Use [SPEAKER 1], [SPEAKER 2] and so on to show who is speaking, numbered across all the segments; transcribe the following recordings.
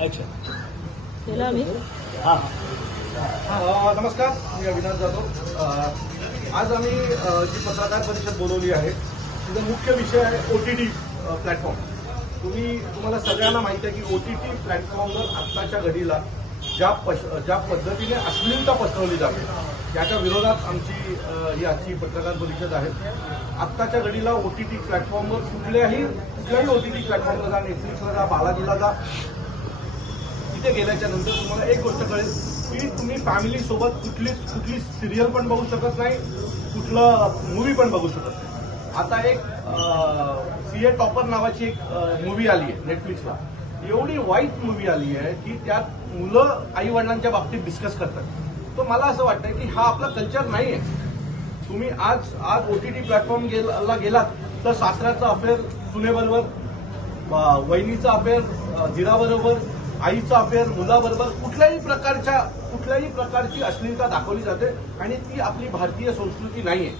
[SPEAKER 1] अच्छा.
[SPEAKER 2] केलं आम्ही?
[SPEAKER 1] हां
[SPEAKER 3] अ, नमस्कार मी अविनाश जाधव. अ, आज आम्ही अ, जी पत्रकार परिषद बोलवली आहे तिचा मुख्य विषय आहे ओटीटी प्लॅटफॉर्म तुम्ही तुम्हाला सगळ्यांना माहिती आहे की ओटीटी प्लॅटफॉर्मवर आत्ताच्या घडीला ज्या पश ज्या पद्धतीने अश्लीलता पसरवली जाते त्याच्या विरोधात आमची अ, ही आजची पत्रकार परिषद आहे. आत्ताच्या घडीला ओटीटी प्लॅटफॉर्मवर कुठल्याही कुठल्याही ओटीटी प्लॅटफॉर्मला जा नेटफ्लिक्सला जा बालाजीला जा तिथे गेल्याच्यानंतर तुम्हाला एक गोष्ट कळेल की तुम्ही फॅमिली सोबत कुठली कुठली सिरियल पण बघू शकत नाही कुठलं मूवी पण बघू शकत नाही. आता एक सी ए टॉपर नावाची एक मूवी आली आहे नेटफ्लिक्सला एवढी वाईट मूवी आली आहे की त्यात मुलं आई वडिलांच्या बाबतीत डिस्कस करतात. तर मला असं वाटतं की हा आपला कल्चर नाही आहे तुम्ही आज आज ओ टी टी प्लॅटफॉर्म गेला गेलात तर सासऱ्याचा अफेअर सुनेबरोबर वहिनीचा अफेअर जिराबरोबर आईचा अफेअर मुलाबरोबर कुठल्याही प्रकारच्या कुठल्याही प्रकारची अश्लीलता दाखवली जाते आणि ती आपली भारतीय संस्कृती नाहीये.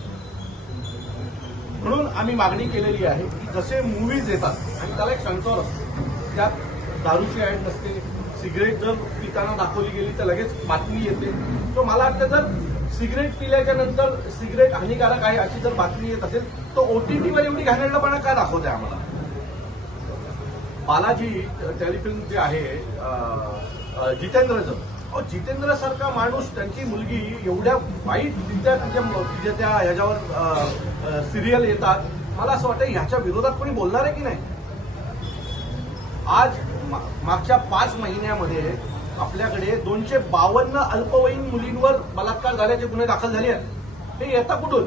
[SPEAKER 3] म्हणून आम्ही मागणी केलेली आहे की जसे मूवीज येतात आणि त्याला एक सेन्सॉर असतो. त्यात दारूची ऍड नसते सिगरेट जर पिताना दाखवली गेली तर लगेच बातमी येते. तर मला वाटतं जर सिगरेट पिल्याच्या नंतर सिगरेट हानिकारक आहे अशी जर बातमी येत असेल तर ओटीटीवर एवढी घाणेरडपणा काय दाखवते आम्हाला? बालाजी टेलिफिल्म जे आहे जितेंद्रचं. अहो जितेंद्र सारखा माणूस त्यांची मुलगी एवढ्या वाईट तिच्या तिच्या म्हणजे त्या ह्याच्यावर सिरियल येतात. मला असं वाटतं ह्याच्या विरोधात कोणी बोलणार आहे की नाही? आज मागच्या पाच महिन्यामध्ये आपल्याकडे दोनशे बावन्न अल्पवयीन मुलींवर बलात्कार झाल्याचे गुन्हे दाखल झाले आहेत. हे येता कुठून?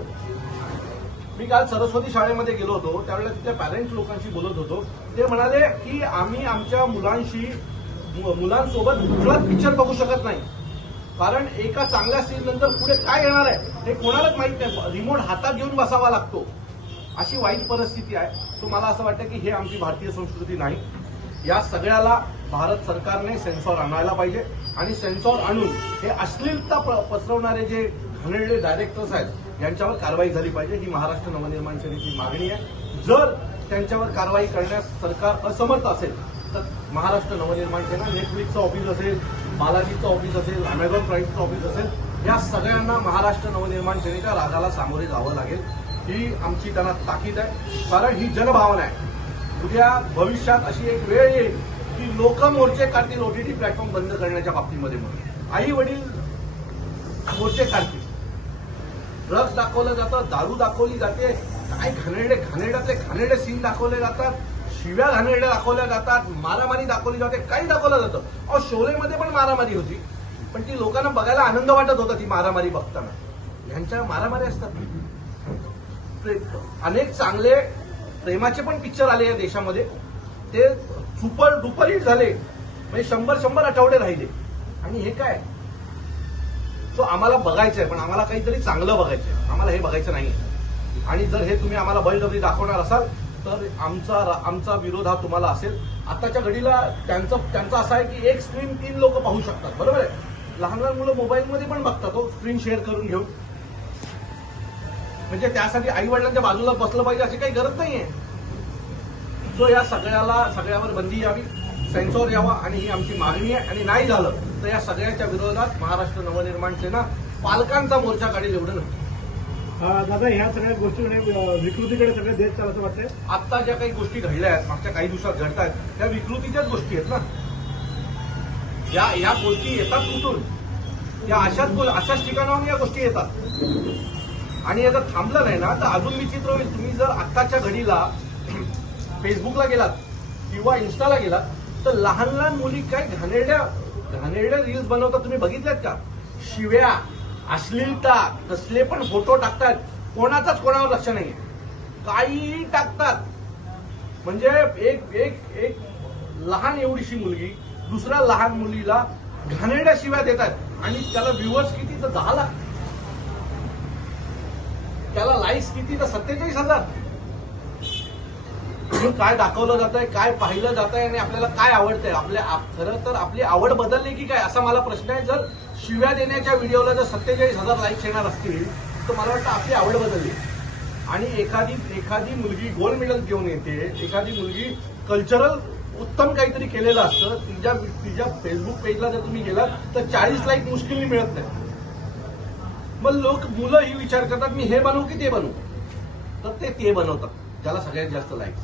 [SPEAKER 3] मी काल सरस्वती शाळेमध्ये गेलो होतो. त्यावेळेला तिथे पॅरेंट्स लोकांशी बोलत होतो. ते म्हणाले की आम्ही आमच्या मुलांशी मुलांसोबत कुठलाच पिक्चर बघू शकत नाही. कारण एका चांगल्या सीन नंतर पुढे काय येणार आहे हे कोणालाच माहीत नाही. रिमोट हातात घेऊन बसावा लागतो. अशी वाईट परिस्थिती आहे. सो मला असं वाटतं की हे आमची भारतीय संस्कृती नाही. या सगळ्याला भारत सरकारने सेन्सॉर आणायला पाहिजे. आणि सेन्सॉर आणून हे अश्लीलता प- पसरवणारे जे घाणेरडे डायरेक्टर्स आहेत यांच्यावर कारवाई झाली पाहिजे. ही महाराष्ट्र नवनिर्माण सेनेची मागणी आहे. जर त्यांच्यावर कारवाई करण्यास सरकार असमर्थ असेल तर महाराष्ट्र नवनिर्माण सेना नेटफ्लिक्सचं ऑफिस असेल बालाजीचं ऑफिस असेल अमेझॉन प्राईमचं ऑफिस असेल या सगळ्यांना महाराष्ट्र नवनिर्माण सेनेच्या रागाला सामोरे जावं लागेल. ही आमची त्यांना ताकीद आहे. कारण ही जनभावना आहे. उद्या भविष्यात अशी एक वेळ येईल की लोक मोर्चे काढतील ओटीटी प्लॅटफॉर्म बंद करण्याच्या बाबतीमध्ये म्हणून. आई वडील मोर्चे काढतील. ड्रग्ज दाखवलं जातं दारू दाखवली जाते काय घाणेरडे घाणेरड्यातले घाणेरडे सीन दाखवले जातात शिव्या घाणेरड्या दाखवल्या जातात मारामारी दाखवली जाते काही दाखवलं जातं. अहो शोलेमध्ये पण मारामारी होती पण ती लोकांना बघायला आनंद वाटत होता ती मारामारी बघताना. ह्यांच्या मारामारी असतात. अनेक चांगले प्रेमाचे पण पिक्चर आले या देशामध्ये. ते सुपर डुपर हिट झाले. म्हणजे शंभर शंभर आठवडे राहिले. आणि हे काय? सो आम्हाला बघायचं आहे पण आम्हाला काहीतरी चांगलं बघायचं आहे आम्हाला हे बघायचं नाही. आणि जर हे तुम्ही आम्हाला बळजबरी दाखवणार असाल तर आमचा आमचा विरोध हा तुम्हाला असेल. आताच्या घडीला त्यांचं त्यांचं असं आहे की एक स्क्रीन तीन लोक पाहू शकतात बरोबर आहे? लहान लहान मुलं मोबाईलमध्ये पण बघतात तो स्क्रीन शेअर करून घेऊन. म्हणजे त्यासाठी आई वडिलांच्या बाजूला बसलं पाहिजे अशी काही गरज नाहीये. सो या सगळ्याला सगळ्यावर बंदी यावी. सेन्सॉर यावा आणि ही आमची मागणी आहे आणि नाही झालं तर या सगळ्याच्या विरोधात महाराष्ट्र नवनिर्माण सेना पालकांचा मोर्चा काढेल एवढं नाही.
[SPEAKER 1] अं, दादा ह्या सगळ्या गोष्टी अं, विकृतीकडे सगळे देश चालतं वाटतंय?
[SPEAKER 3] आत्ता ज्या काही गोष्टी घडल्या आहेत मागच्या काही दिवसात घडत आहेत त्या विकृतीच्याच गोष्टी आहेत ना. या या गोष्टी येतात कुठून? या अशाच अशाच ठिकाणाहून या गोष्टी येतात. आणि जर थांबलं नाही ना तर अजून विचित्र होईल. तुम्ही जर आत्ताच्या घडीला फेसबुकला गेलात किंवा इन्स्टाला गेलात तर लहान लहान मुली काय घाणेरड्या घाणेरड्या रील्स बनवतात तुम्ही बघितल्यात का? शिव्या अश्लीलता कसले पण फोटो टाकतात. कोणाचाच कोणावर लक्ष नाही काही टाकतात. म्हणजे एक एक एक लहान एवढीशी मुलगी दुसऱ्या लहान मुलीला घाणेरड्या शिव्या देतात आणि त्याला व्ह्युअर्स किती तर दहा लाख. त्याला लाईक्स किती तर सत्तेचाळीस हजार. म्हणून काय दाखवलं जातंय काय पाहिलं जातंय आणि आपल्याला काय आवडतंय? आपल्या खरं तर आपली आवड बदलली की काय? असा मला प्रश्न आहे. जर शिव्या देण्याच्या व्हिडिओला जर सत्तेचाळीस हजार लाईक्स येणार असतील तर मला वाटतं आपली आवड बदलली. आणि एखादी एखादी मुलगी गोल्ड मेडल घेऊन येते एखादी मुलगी कल्चरल उत्तम काहीतरी केलेलं असतं तिच्या तिच्या फेसबुक पेजला जर तुम्ही गेलात तर चाळीस लाईक मुश्किलनी मिळत नाही. मग लोक मुलं ही विचार करतात मी हे बनवू की ते बनवू? तर ते ते बनवतात ज्याला सगळ्यात जास्त लाईक्स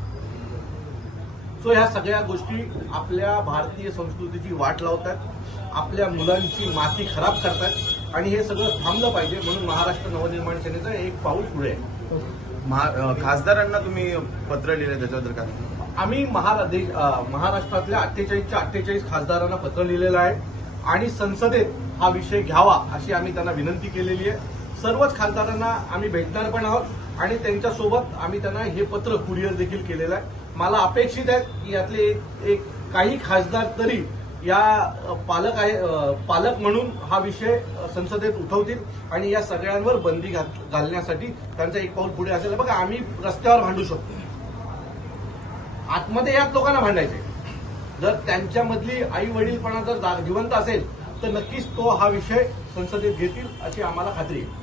[SPEAKER 3] सो ह्या सगळ्या गोष्टी आपल्या भारतीय संस्कृतीची वाट लावतात आपल्या मुलांची माती खराब करतात आणि हे सगळं थांबलं पाहिजे म्हणून महाराष्ट्र नवनिर्माण सेनेचं एक पाऊल पुढे आहे.
[SPEAKER 2] खासदारांना तुम्ही पत्र लिहिले त्याच्याबद्दल काय?
[SPEAKER 3] आम्ही महारा- देश- अं, महाराष्ट्रातल्या अठ्ठेचाळीसच्या अठ्ठेचाळीस खासदारांना पत्र लिहिलेलं आहे आणि संसदेत हा विषय घ्यावा अशी आम्ही त्यांना विनंती केलेली आहे. सर्वच खासदारांना आम्ही भेटणार पण आहोत आणि त्यांच्यासोबत आम्ही त्यांना हे पत्र कुरिअर देखील केलेलं आहे. मला अपेक्षित आहे की यातले एक- काही खासदार तरी या पालक आहे पालक म्हणून हा विषय संसदेत उठवतील आणि या सगळ्यांवर बंदी घात- घालण्यासाठी त्यांचा एक पाऊल पुढे असेल. बघा आम्ही रस्त्यावर भांडू शकतो. आतमध्ये याच लोकांना भांडायचे जर त्यांच्यामधली आई वडीलपणा जर जिवंत असेल तर नक्कीच तो हा विषय संसदेत घेतील अशी आम्हाला खात्री आहे.